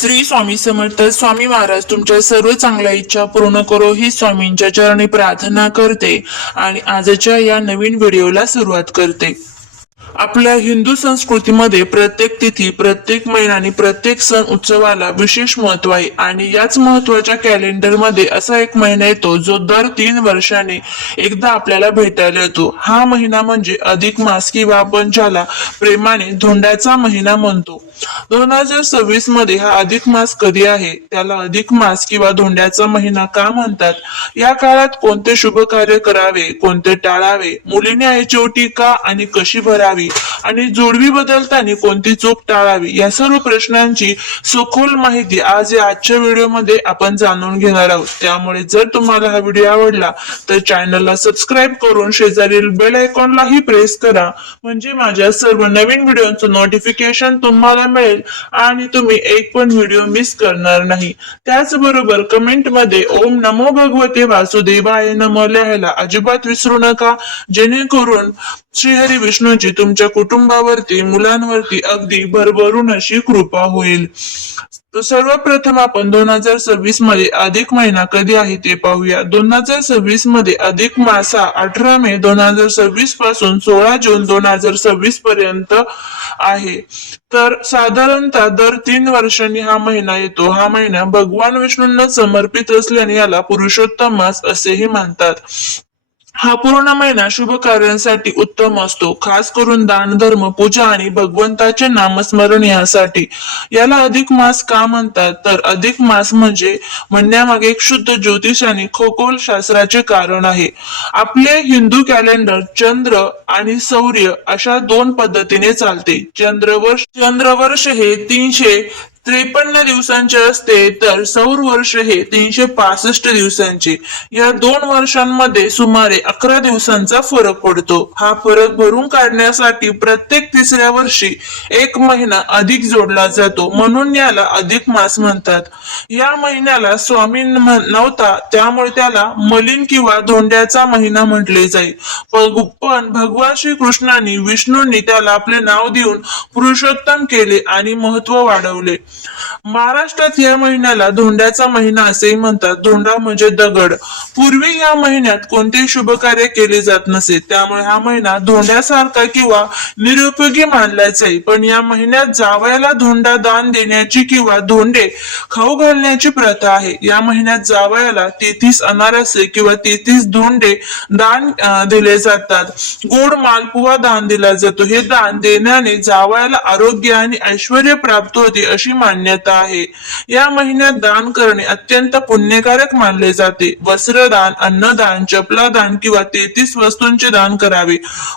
श्री स्वामी समर्थ. स्वामी महाराज तुमच्या सर्व चांगल्या इच्छा पूर्ण करो ही स्वामींच्या चरणी प्रार्थना करते आणि आजच्या या नवीन व्हिडिओला सुरुवात करते. आपल्या हिंदू संस्कृतीमध्ये प्रत्येक तिथी, प्रत्येक महिना आणि प्रत्येक सण उत्सवाला विशेष महत्व आहे आणि याच महत्वाच्या कॅलेंडरमध्ये असा एक महिना येतो जो दर 3 वर्षांनी एकदा आपल्याला भेटायला येतो. हा महिना म्हणजे अधिक मास किंवा आपण ज्याला प्रेमाने धोंड्याचा महिना म्हणतो. 2026 मध्ये हा अधिक मास कधी आहे, त्याला अधिक मास किंवा धोंड्याचा महिना का म्हणतात, या काळात कोणते शुभ कार्य करावे, कोणते टाळावे, मुलीने आईची ओटी का आणि कशी भरावी आणि जोडवी बदलताना कोणती चूक टाळावी, या सर्व प्रश्नांची सखोल माहिती आज या आजच्या व्हिडिओमध्ये आपण जाणून घेणार आहोत. त्यामुळे जर तुम्हाला हा व्हिडिओ आवडला तर चॅनलला सबस्क्राईब करून शेजारील बेल आयकॉनलाही प्रेस करा, म्हणजे माझ्या सर्व नवीन व्हिडिओचं नोटिफिकेशन तुम्हाला मिळेल आणि तुम्ही एक पण व्हिडिओ मिस करणार नाही. त्याचबरोबर कमेंट मध्ये ओम नमो भगवते वासुदेवाय नमः लिहायला अजिबात विसरू नका, जेणेकरून श्रीहरी विष्णूची तुमच्या कुटुंबावरती, मुलांवरती अगदी भरभरून अशी कृपा होईल. तर सर्वप्रथम आपण 2026 मध्ये अधिक महिना कधी आहे ते पाहूया. 2026 मध्ये अधिक मास हा 18 मे 2026 पासून 16 जून 2026 पर्यंत आहे. तर साधारणतः दर 3 वर्षांनी हा महिना येतो. हा महिना भगवान विष्णूंना समर्पित असल्याने याला पुरुषोत्तम मास असेही म्हणतात. हा पूर्ण महिना शुभ कार्यांसाठी उत्तम असतो, खास करून दान धर्म, पूजा आणि भगवंताचे नामस्मरण यासाठी. याला अधिक मास का म्हणतात, तर अधिक मास म्हणजे म्हणण्यामागे एक शुद्ध ज्योतिष आणि खगोल शास्त्राचे कारण आहे. आपले हिंदू कॅलेंडर चंद्र आणि सौर्य अशा 2 पद्धतीने चालते. चंद्रवर्ष हे 353 दिवसांचे असते, तर सौर वर्ष हे 365 दिवसांचे. या 2 वर्षांमध्ये सुमारे 11 दिवसांचा फरक पडतो. हा फरक भरून काढण्यासाठी प्रत्येक 3ऱ्या वर्षी एक महिना अधिक जोडला जातो, म्हणून याला अधिक मास म्हणतात. या महिन्याला स्वामी नव्हता, त्यामुळे त्याला मलिन किंवा धोंड्याचा महिना म्हटले जाईल. पण भगवान श्रीकृष्णांनी विष्णूंनी त्याला आपले नाव देऊन पुरुषोत्तम केले आणि महत्व वाढवले. महाराष्ट्रात या महिन्याला धोंड्याचा महिना असेही म्हणतात. धोंडा म्हणजे दगड. पूर्वी या महिन्यात कोणतेही शुभ कार्य केले जात नसे, त्यामुळे हा महिना धोंड्यासारखा किंवा निरुपयोगी मानला जाई. पण या महिन्यात जावयाला धोंडा दान देण्याची किंवा धोंडे खाऊ घालण्याची प्रथा आहे. या महिन्यात जावयाला 33 अनारसे किंवा 33 धोंडे दान दिले जातात. गोड मालपुवा दान दिला जातो. हे दान देण्याने जावयाला आरोग्य आणि ऐश्वर्य प्राप्त होते अशी मान्यता आहे. या महिन्यात दान करणे अत्यंत पुण्यकारक मानले जाते. वस्त्रदान, अन्नदान, चपलादान किंवा 33 वस्तूंचे दान करावे.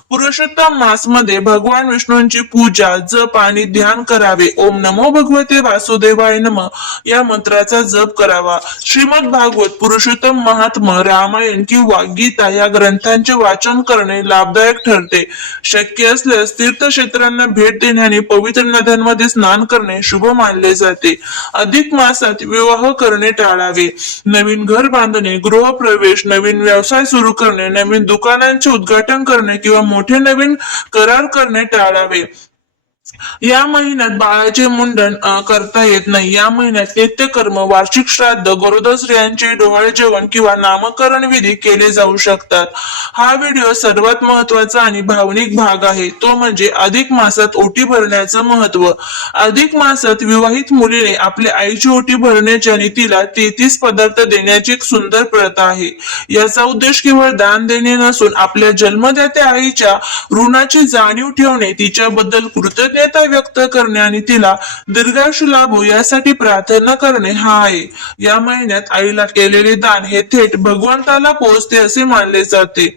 पुरुषोत्तम मास मध्ये भगवान विष्णूंची पूजा, जप आणि ध्यान करावे. ओम नमो भगवते वासुदेवाय नमः या मंत्राचा जप करावा. श्रीमद भागवत, पुरुषोत्तम महात्मा, रामायण किंवा गीता या ग्रंथांचे वाचन करणे लाभदायक ठरते. शक्य असल्यास तीर्थक्षेत्रांना भेट देणे आणि पवित्र नद्यांमध्ये स्नान करणे शुभ मानले जाते. अधिक मासात विवाह करणे टाळावे. नवीन घर बांधणे, गृहप्रवेश, नवीन व्यवसाय सुरू करणे, नवीन दुकानांचे उद्घाटन करणे किंवा मोठे नवीन करार करणे टाळावे. या महिन्यात बाळाचे मुंडन करता येत नाही. या महिन्यात नित्यकर्म, वार्षिक श्राद्ध, गरोदर स्त्रियांचे डोहाळे जेवण किंवा नामकरण विधी केले जाऊ शकतात. हा व्हिडिओ सर्वात महत्वाचा आणि भावनिक भाग आहे, तो म्हणजे अधिक मासात ओटी भरण्याचं महत्व. अधिक मासात विवाहित मुलीने आपल्या आईची ओटी भरण्याची आणि तिला 33 पदार्थ देण्याची एक सुंदर प्रथा आहे. याचा उद्देश केवळ दान देणे नसून आपल्या जन्मदात्या आईच्या ऋणाची जाणीव ठेवणे, तिच्याबद्दल कृतज्ञता व्यक्त करणे आणि तिला दीर्घायुष्य लाभो यासाठी प्रार्थना करणे हा आहे. या महिन्यात आईला केलेले दान हे थेट भगवंताला पोहोचते असे मानले जाते.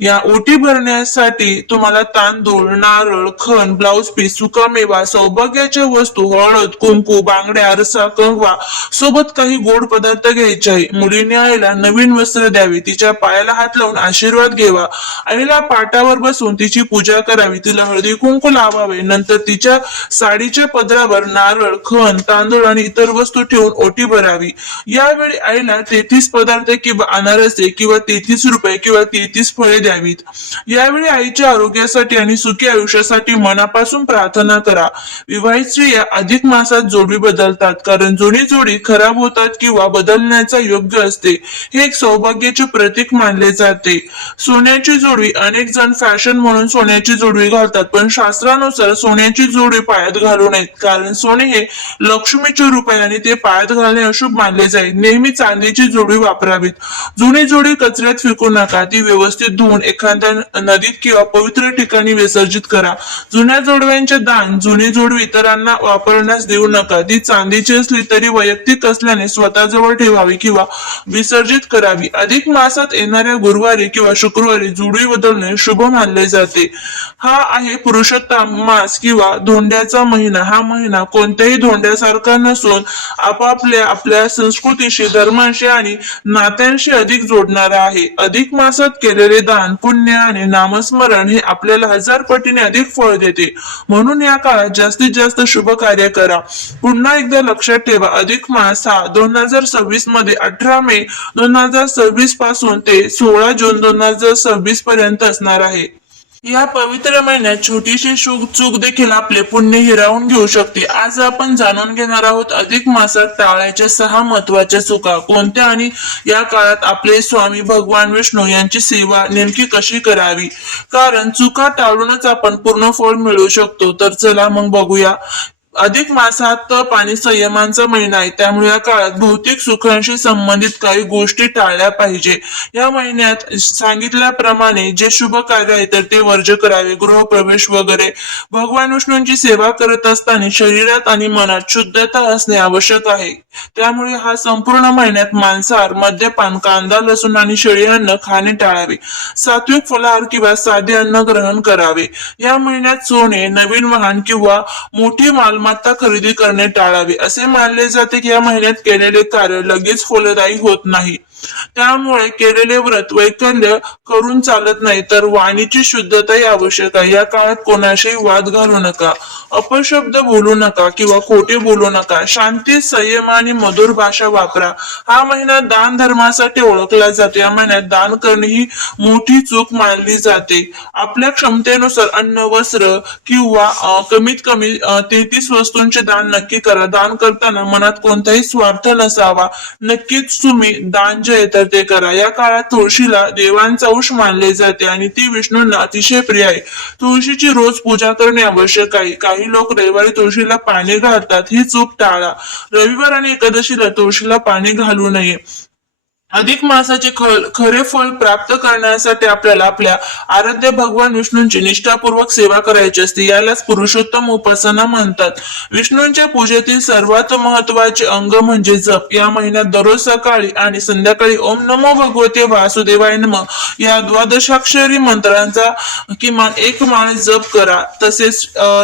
या ओटी भरण्यासाठी तुम्हाला तांदूळ, नारळ, खण, ब्लाउज पीस, सुकामेवा, सौभाग्याच्या वस्तू, हळद, कुंकू, बांगड्या, आरसा, कंगवा सोबत काही गोड पदार्थ घ्यायचे आहे. मुलीने आईला नवीन वस्त्र द्यावे, तिच्या पायाला हात लावून आशीर्वाद घ्यावा, आईला पाटावर बसून तिची पूजा करावी, तिला हळदी कुंकू लावावे, नंतर तिच्या साडीच्या पदरावर नारळ, खण, तांदूळ आणि इतर वस्तू ठेवून ओटी भरावी. यावेळी आईला 33 पदार्थ किंवा अनारसे किंवा 33 रुपये किंवा 33 फळे द्यावीत. यावेळी आईच्या आरोग्यासाठी आणि सुखी आयुष्यासाठी मनापासून प्रार्थना करा. विवाहित स्त्रिया अधिक मासात जोडवी बदलतात कारण जुनी जोडी खराब होतात किंवा बदलण्याचा योग्य असते. हे एक सौभाग्याचे प्रतीक मानले जाते. सोन्याची जोडवी, अनेक जण फॅशन म्हणून सोन्याची जोडवी घालतात, पण शास्त्रानुसार सोन्याची जोडवी पायात घालू नयेत कारण सोने हे लक्ष्मीचे रूप आहे आणि ते पायात घालणे अशुभ मानले जाईल. नेहमी चांदीची जोडवी वापरावीत. जुनी जोडी कचऱ्यात फेकू नका, ती व्यवस्थित धुवून एखाद्या नदीत किंवा पवित्र ठिकाणी विसर्जित करा. जुन्या जोडव्यांचे दान, जुनी जोडवी इतरांना वापरण्यास देऊ नका. ती चांदीची असली तरी वैयक्तिक असल्याने स्वतःजवळ ठेवावी किंवा विसर्जित करावी. अधिक मासात येणाऱ्या गुरुवारी किंवा शुक्रवारी जोडवी बदलणे शुभ मानले जाते. हा आहे पुरुषोत्तम मास किंवा धोंड्याचा महिना. हा महिना कोणत्याही धोंड्यासारखा नसून आपल्या संस्कृतीशी, धर्माशी आणि नात्यांशी अधिक जोडणारा आहे. अधिक मासात केलेले दान, पुण्य आणि नामस्मरण हे आपल्याला 1000 पटीने अधिक फळ देते. म्हणून या काळात जास्तीत जास्त शुभ कार्य करा. पुन्हा एकदा लक्षात ठेवा, अधिक मास हा 2026 मध्ये 18 मे 2026 पासून ते 16 जून 2026 पर्यंत असणार आहे. या पवित्र महिन्यात छोटीशी चूक देखील आपले पुण्य हिरावून घेऊ शकते. आज आपण जाणून घेणार आहोत अधिक मासात टाळायच्या 6 महत्वाच्या चुका कोणत्या आणि या काळात आपले स्वामी भगवान विष्णू यांची सेवा नेमकी कशी करावी, कारण चुका टाळूनच आपण पूर्ण फळ मिळवू शकतो. तर चला मग बघूया. अधिक मासात पाणी संयमांचा महिना आहे, त्यामुळे या काळात भौतिक सुखांशी संबंधित काही गोष्टी टाळल्या पाहिजे. या महिन्यात सांगितल्याप्रमाणे जे शुभ कार्य आहे तर ते वर्ज्य करावे. गृहप्रवेश वगैरे. भगवान विष्णूंची सेवा करत असताना शरीरात आणि मनात शुद्धता असणे आवश्यक आहे. त्यामुळे हा संपूर्ण महिन्यात मांसाहार, मद्यपान, कांदा, लसूण आणि शेळी अन्न खाणे टाळावे. सात्विक फलाहार किंवा साधे अन्न ग्रहण करावे. या महिन्यात सोने, नवीन वाहन किंवा मोठी मालमत्ता खरेदी करणे टाळावे. असे मानले जाते की या महिन्यात केलेले कार्य लगेच फलदायी होत नाही. त्यामुळे केलेले व्रत वैकल्य करून चालत नाही, तर वाणीची शुद्धताही आवश्यक आहे. या काळात कोणाशी वाद घालू नका, अपशब्द बोलू नका किंवा खोटे बोलू नका. शांती, संयम आणि मधुर भाषा वापरा. हा महिना दान धर्मासाठी ओळखला जातो. या महिन्यात दान करणे ही मोठी चूक मानली जाते. आपल्या क्षमतेनुसार अन्न, वस्त्र किंवा कमीत कमी 33 वस्तूंचे दान नक्की करा. दान करताना मनात कोणताही स्वार्थ नसावा. नक्कीच तुम्ही दान जे आहे तर ते करा. या काळात तुळशीला देवांचा अंश मानले जाते आणि ती विष्णूंना अतिशय प्रिय आहे. तुळशीची रोज पूजा करणे आवश्यक आहे. काही लोक रविवारी तुळशीला पाणी घालतात, ही चूक टाळा. रविवार आणि एकादशीला तुळशीला पाणी घालू नये. अधिक मासाचे खरे फळ प्राप्त करण्यासाठी आपल्याला आपल्या आराध्य भगवान विष्णूंची निष्ठापूर्वक सेवा करायची असते. यालाच पुरुषोत्तम उपासना म्हणतात. विष्णूंच्या पूजेतील सर्वात महत्वाचे अंग म्हणजे जप. या महिन्यात दररोज सकाळी आणि संध्याकाळी ओम नमो भगवते वासुदेवाय नमः या द्वादशाक्षरी मंत्रांचा किमान 1 माळ जप करा. तसेच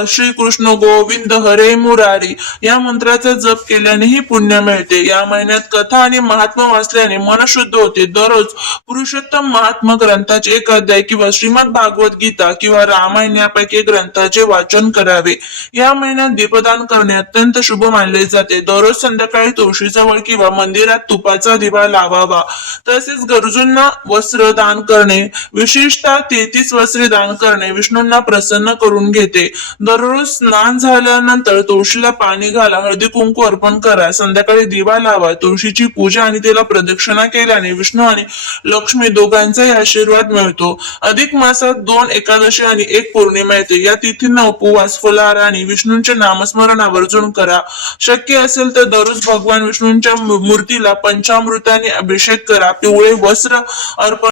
श्री कृष्ण गोविंद हरे मुरारी या मंत्राचा जप केल्यानेही पुण्य मिळते. या महिन्यात कथा आणि महात्मा वाचल्याने मन शुद्ध होते. दररोज पुरुषोत्तम महात्मा ग्रंथाचे 1 अध्याय किंवा श्रीमद भागवत गीता किंवा रामायण यापैकी ग्रंथाचे वाचन करावे. या महिन्यात दीपदान करणे अत्यंत शुभ मानले जाते. दररोज संध्याकाळी तुळशीजवळ किंवा मंदिरात तुपाचा दिवा लावावा. तसेच गरजूंना वस्त्र दान करणे, विशेषतः 33 वस्त्रे दान करणे विष्णूंना प्रसन्न करून घेते. दररोज स्नान झाल्यानंतर तुळशीला पाणी घाला, हळदी कुंकू अर्पण करा, संध्याकाळी दिवा लावा. तुळशीची पूजा आणि तिला प्रदक्षिणा केल्याने विष्णू आणि लक्ष्मी दोघांचाही आशीर्वाद मिळतो. अधिक मासात 2 एकादशी आणि 1 पौर्णिमा येते. या तिथींना उपवास, फलाहार आणि विष्णूंचे नामस्मरण आवर्जून करा. शक्य असेल तर दररोज भगवान विष्णूंच्या मूर्तीला पंचामृताने अभिषेक करा. पिवळे वस्त्र अर्पण